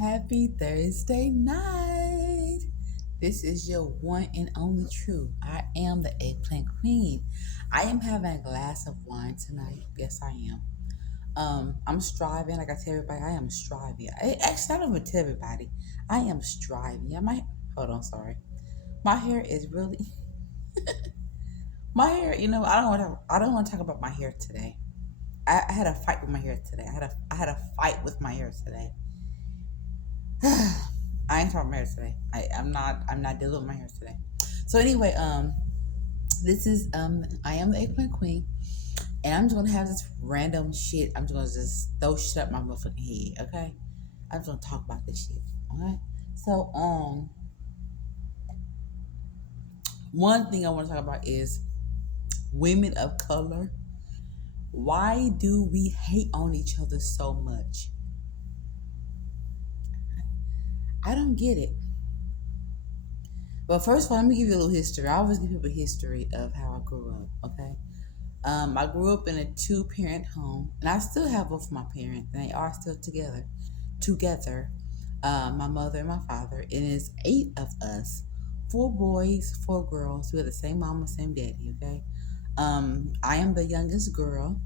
Happy Thursday night. This is your one and only true. I am the eggplant queen. I am having a glass of wine tonight. Yes, I am. I'm striving. Like I tell everybody, I am striving. Actually, I don't even tell everybody. I am striving. Hold on. Sorry. My hair is really my hair. I don't want to. I don't want to talk about my hair today. I had a fight with my hair today. I had a fight with my hair today. I ain't talking about my hair today. I'm not dealing with my hair today. So anyway, this is I am the eggplant queen, and I'm just gonna have this random shit. I'm just gonna just throw shit up my motherfucking head, okay? I'm just gonna talk about this shit. Okay. So one thing I wanna talk about is women of color. Why do we hate on each other so much? I don't get it. But first of all, let me give you a little history. I always give people a history of how I grew up, okay? I grew up in a two-parent home, and I still have both of my parents, and they are still together. Together, my mother and my father, and it's eight of us, four boys, four girls. We have the same mama, same daddy. Okay, I am the youngest girl.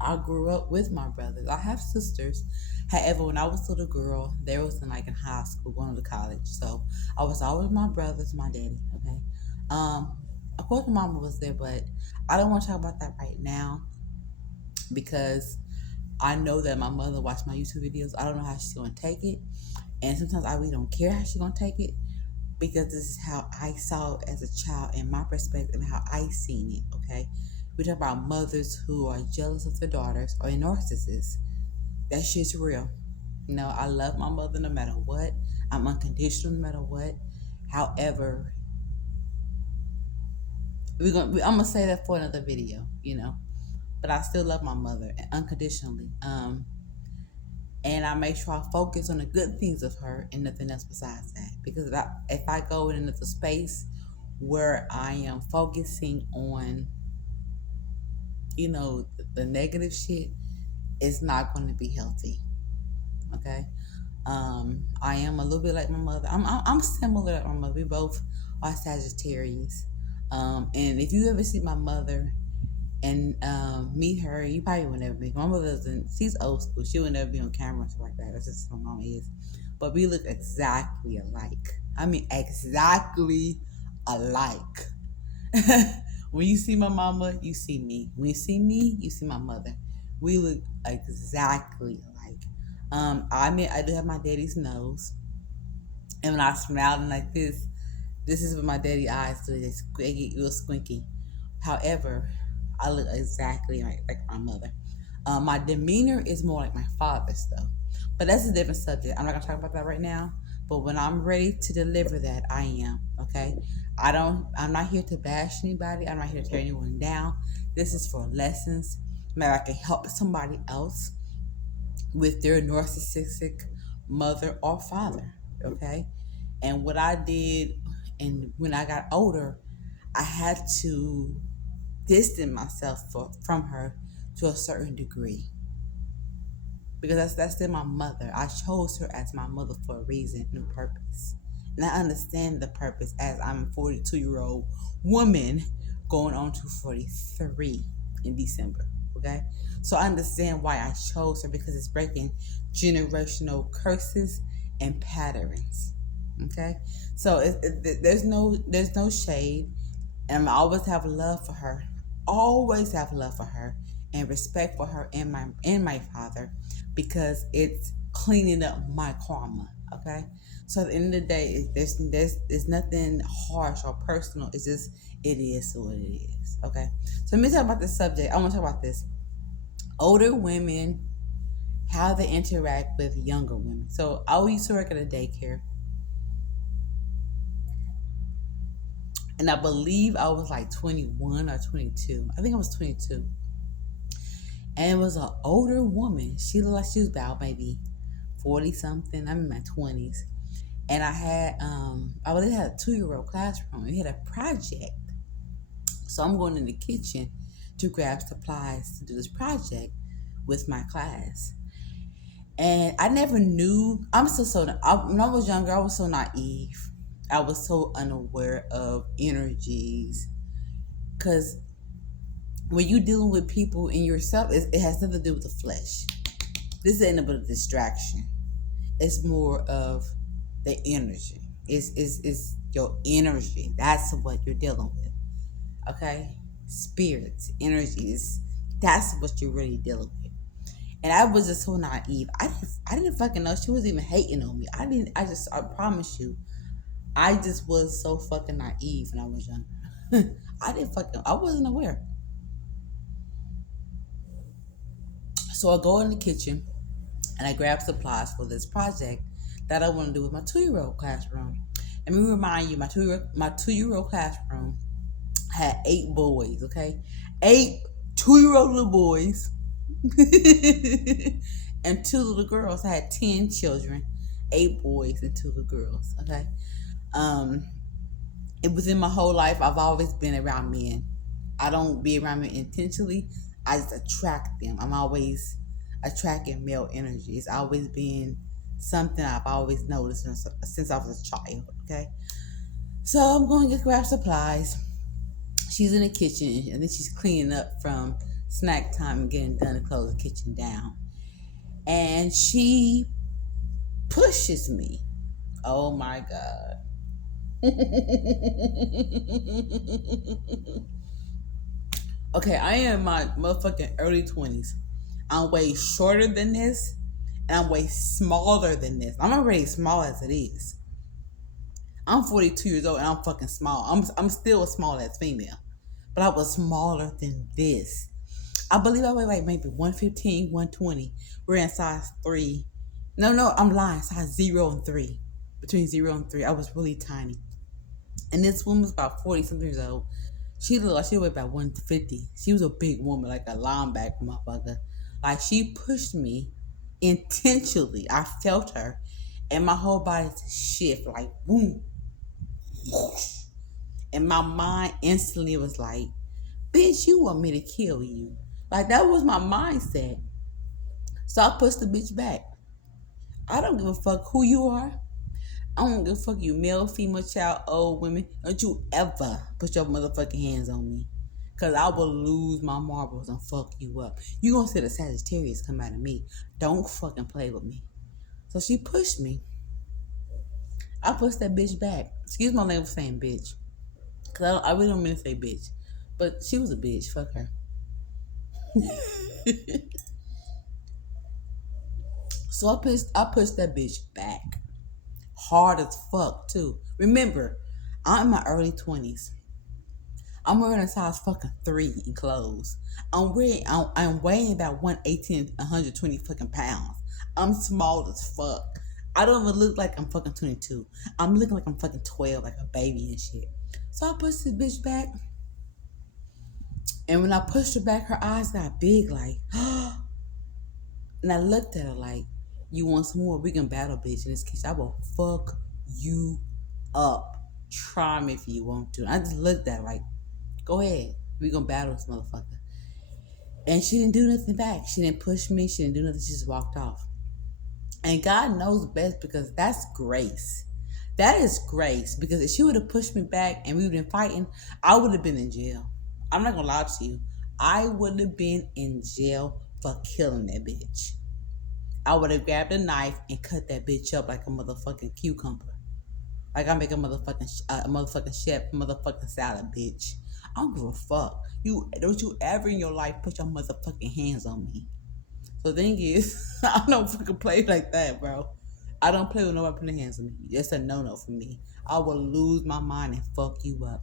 I grew up with my brothers. I have sisters. However, when I was a little girl, they was in high school, going to college. So I was always with my brothers, my daddy. Okay. Um, of course, my mama was there, but I don't want to talk about that right now because I know that my mother watched my YouTube videos. I don't know how she's gonna take it, and sometimes I really don't care how she's gonna take it because this is how I saw it as a child and my perspective and how I seen it. Okay, we talk about mothers who are jealous of their daughters or narcissists. That shit's real. I love my mother no matter what. I'm unconditional no matter what. However, I'm gonna say that for another video. But I still love my mother unconditionally. And I make sure I focus on the good things of her and nothing else besides that. Because if I go in another space where I am focusing on, the negative shit, it's not going to be healthy. Okay. I am a little bit like my mother. I'm similar like my mother. We both are Sagittarius. And if you ever see my mother and meet her, you probably would never be. My mother doesn't. She's old school. She would never be on camera or stuff like that. That's just how my mom is. But we look exactly alike. I mean, exactly alike. When you see my mama, you see me. When you see me, you see my mother. We look exactly alike. I mean, I do have my daddy's nose, and when I smile like this is what my daddy eyes do. They get real squinky. However, I look exactly like my mother. My demeanor is more like my father's, though. But that's a different subject. I'm not gonna talk about that right now. But when I'm ready to deliver that, I am. Okay. I'm not here to bash anybody. I'm not here to tear anyone down. This is for lessons. Maybe I can help somebody else with their narcissistic mother or father. Okay. And what I did, and when I got older, I had to distance myself from her to a certain degree because that's still my mother. I chose her as my mother for a reason and a purpose, and I understand the purpose as I'm a 42-year-old woman going on to 43 in December. Okay, so I understand why I chose her because it's breaking generational curses and patterns. Okay, so there's no shade, and I always have love for her. Always have love for her and respect for her and my father because it's cleaning up my karma. Okay, so at the end of the day, there's nothing harsh or personal. It's just it is what it is. Okay, so let me talk about this subject. I want to talk about this: older women, how they interact with younger women. So I used to work at a daycare, and I believe I was like 21 or 22. I think I was 22. And it was an older woman. She looked like she was about maybe 40 something. I'm in my 20s. And I really had a 2-year-old classroom. We had a project. So I'm going in the kitchen to grab supplies to do this project with my class. And I never knew. When I was younger, I was so naive. I was so unaware of energies. Because when you're dealing with people and yourself, it has nothing to do with the flesh. This ain't about a distraction. It's more of the energy. It's your energy. That's what you're dealing with. Okay? Spirits, energies. That's what you're really dealing with. And I was just so naive. I didn't fucking know she was even hating on me. I promise you, I just was so fucking naive when I was younger. I wasn't aware. So I go in the kitchen and I grab supplies for this project that I want to do with my 2 year old classroom. And me remind you, my 2 year old classroom had 8 boys, okay? 8 2 year old little boys and 2 little girls. I had 10 children, 8 boys and 2 little girls, okay? Um, it was in my whole life. I've always been around men. I don't be around men intentionally. I just attract them. I'm always attracting male energy. It's always been something I've always noticed since I was a child. Okay, so I'm going to get grab supplies. She's in the kitchen and then she's cleaning up from snack time and getting done to close the kitchen down. And she pushes me. Oh my god. Okay, I am in my motherfucking early 20s. I'm way shorter than this, and I'm way smaller than this. I'm already small as it is. I'm 42 years old and I'm fucking small. I'm still a small ass female, but I was smaller than this. I believe I weigh like maybe 115, 120. We're in size 3. No, I'm lying. Size 0 and 3. Between 0 and 3. I was really tiny. And this woman was about 40 something years old. She looked like she weighed about 150. She was a big woman, like a linebacker motherfucker. Like she pushed me intentionally. I felt her. And my whole body shift like boom. Whoosh. And my mind instantly was like, bitch, you want me to kill you. Like that was my mindset. So I pushed the bitch back. I don't give a fuck who you are. I don't give a fuck you male, female, child, old women. Don't you ever put your motherfucking hands on me. Cause I will lose my marbles and fuck you up. You gonna see the Sagittarius come out of me. Don't fucking play with me. So she pushed me. I pushed that bitch back. Excuse my language for saying bitch. Cause I really don't mean to say bitch. But she was a bitch. Fuck her. So I pushed that bitch back. Hard as fuck too. Remember, I'm in my early 20s. I'm wearing a size fucking 3 in clothes. I'm weighing about 118, 120 fucking pounds. I'm small as fuck. I don't even look like I'm fucking 22. I'm looking like I'm fucking 12, like a baby and shit. So I pushed this bitch back. And when I pushed her back, her eyes got big like, and I looked at her like, you want some more? We can battle, bitch. In this case, I will fuck you up. Try me if you want to. I just looked at her like, go ahead. We gonna battle this motherfucker. And she didn't do nothing back. She didn't push me. She didn't do nothing. She just walked off. And God knows best because that's grace. That is grace. Because if she would have pushed me back and we would have been fighting, I would have been in jail. I'm not gonna lie to you. I would have been in jail for killing that bitch. I would have grabbed a knife and cut that bitch up like a motherfucking cucumber. Like I make a motherfucking chef motherfucking salad, bitch. I don't give a fuck. You don't you ever in your life put your motherfucking hands on me. So the thing is, I don't fucking play like that, bro. I don't play with nobody putting hands on me. It's a no for me. I will lose my mind and fuck you up.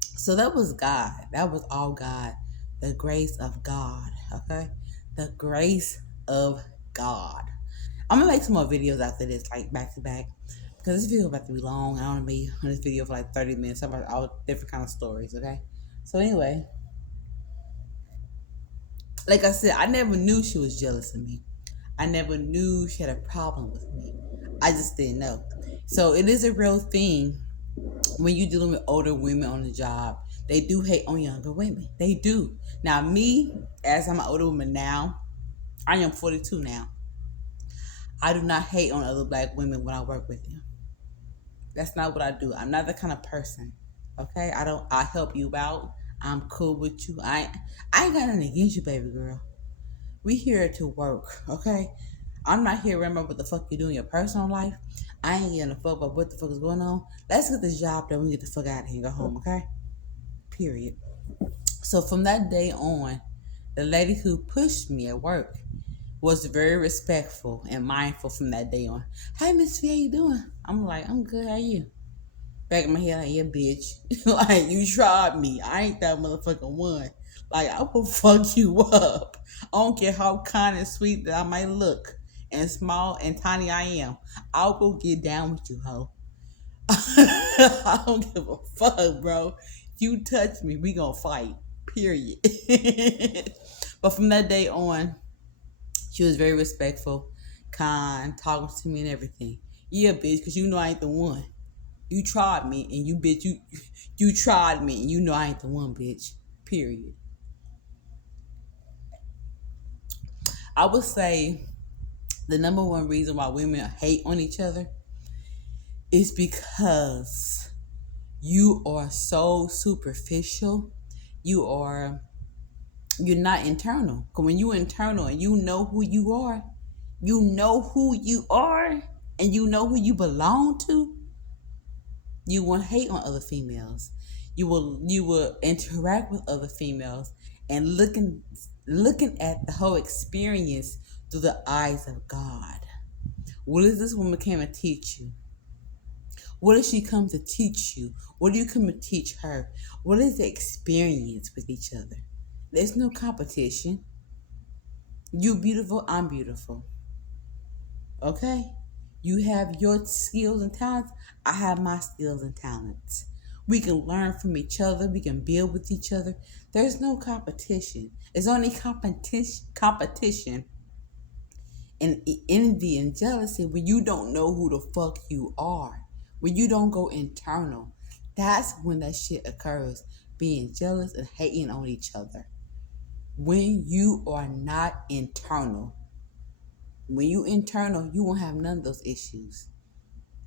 So that was God. That was all God. The grace of God. Okay? The grace of God. I'm gonna make some more videos after this, like back to back. Because this video about to be long. I don't want to be on this video for like 30 minutes about all different kind of stories, okay? So anyway, like I said, I never knew she was jealous of me. I never knew she had a problem with me. I just didn't know. So it is a real thing when you're dealing with older women on the job. They do hate on younger women. They do. Now me, as I'm an older woman now, I am 42 now. I do not hate on other black women when I work with them. That's not what I do. I'm not the kind of person. Okay? I help you out. I'm cool with you. I ain't got nothing against you, baby girl. We here to work, okay? I'm not here to remember what the fuck you do in your personal life. I ain't giving a fuck about what the fuck is going on. Let's get this job done. We get the fuck out of here and go home, okay? Period. So from that day on, the lady who pushed me at work was very respectful and mindful from that day on. Hey, Miss V, how you doing? I'm like, I'm good. How you? Back in my head, like, yeah, bitch. Like, you tried me. I ain't that motherfucking one. Like, I will fuck you up. I don't care how kind and sweet that I might look and small and tiny I am. I will get down with you, hoe. I don't give a fuck, bro. You touch me, we gonna fight. Period. But from that day on, she was very respectful, kind, talking to me and everything. Yeah, bitch, because you know I ain't the one. You tried me and you bitch you tried me and you know I ain't the one, bitch. Period. I would say the number one reason why women hate on each other is because you are so superficial. You're not internal. Cause when you internal and you know who you are, and you know who you belong to, you won't hate on other females. You will interact with other females and looking at the whole experience through the eyes of God. What is this woman came to teach you? What does she come to teach you? What do you come to teach her? What is the experience with each other? There's no competition. You beautiful, I'm beautiful. Okay? You have your skills and talents. I have my skills and talents. We can learn from each other. We can build with each other. There's no competition. It's only competition and envy and jealousy when you don't know who the fuck you are. When you don't go internal. That's when that shit occurs. Being jealous and hating on each other. When you are not internal. When you internal, you won't have none of those issues.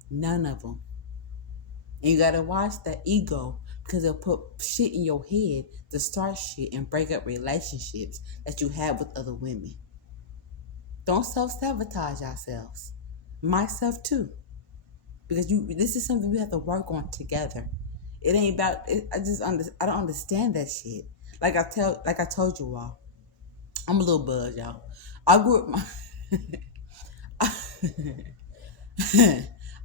None of them. And you gotta watch that ego because it'll put shit in your head to start shit and break up relationships that you have with other women. Don't self-sabotage yourselves. Myself too. Because this is something we have to work on together. It ain't about it, I don't understand that shit. Like I told you all. I'm a little buzzed, y'all. I grew up my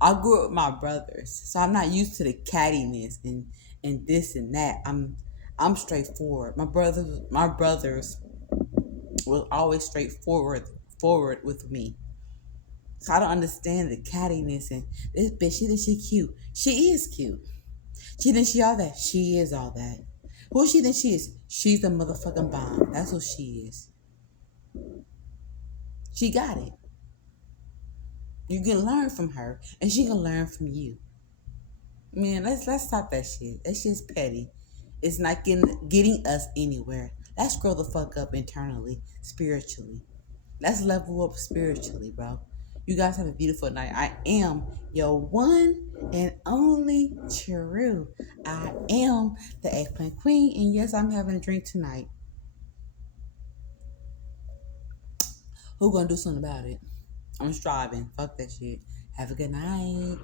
I grew up with my brothers, so I'm not used to the cattiness and this and that. I'm straightforward. My brothers were always forward with me. So I don't understand the cattiness and this bitch. She think she cute. She is cute. She think she all that. She is all that. Who she think she is? She's the motherfucking bomb. That's who she is. She got it. You can learn from her, and she can learn from you. Man, let's stop that shit. That shit's petty. It's not getting us anywhere. Let's grow the fuck up internally, spiritually. Let's level up spiritually, bro. You guys have a beautiful night. I am your one and only true. I am the eggplant queen, and yes, I'm having a drink tonight. Who gonna do something about it? I'm striving. Fuck that shit. Have a good night.